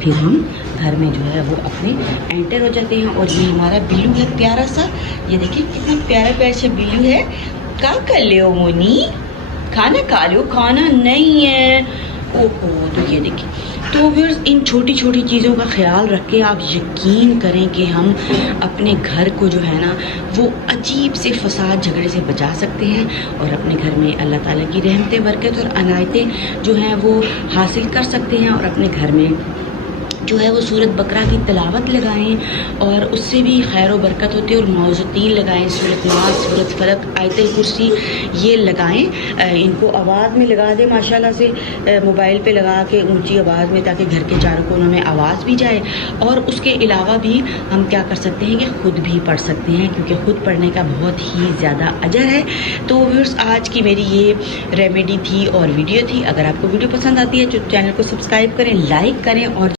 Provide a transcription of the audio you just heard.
پھر ہم گھر میں جو ہے وہ اپنے انٹر ہو جاتے ہیں. اور یہ ہمارا بلو ہے پیارا سا, یہ دیکھیں کتنا پیارا پیارا سا بلو ہے. کیا کر لے ہو مونی, کھانا کھا لو, کھانا نہیں ہے. اوہو, تو یہ دیکھیں. تو ویورز ان چھوٹی چھوٹی چیزوں کا خیال رکھ کے آپ یقین کریں کہ ہم اپنے گھر کو جو ہے نا وہ عجیب سے فساد جھگڑے سے بچا سکتے ہیں, اور اپنے گھر میں اللہ تعالیٰ کی رحمتیں, برکت اور عنایتیں جو ہیں وہ حاصل کر سکتے ہیں. اور اپنے گھر میں جو ہے وہ سورت بقرہ کی تلاوت لگائیں, اور اس سے بھی خیر و برکت ہوتی ہے. اور معوذتین لگائیں, سورت ناس, سورت فلق, آیت الکرسی, یہ لگائیں. ان کو آواز میں لگا دیں ماشاءاللہ سے, موبائل پہ لگا کے اونچی آواز میں, تاکہ گھر کے چاروں کونوں میں آواز بھی جائے. اور اس کے علاوہ بھی ہم کیا کر سکتے ہیں کہ خود بھی پڑھ سکتے ہیں, کیونکہ خود پڑھنے کا بہت ہی زیادہ اجر ہے. تو ویورز آج کی میری یہ ریمیڈی تھی اور ویڈیو تھی. اگر آپ کو ویڈیو پسند آتی ہے تو چینل کو سبسکرائب کریں, لائک کریں, اور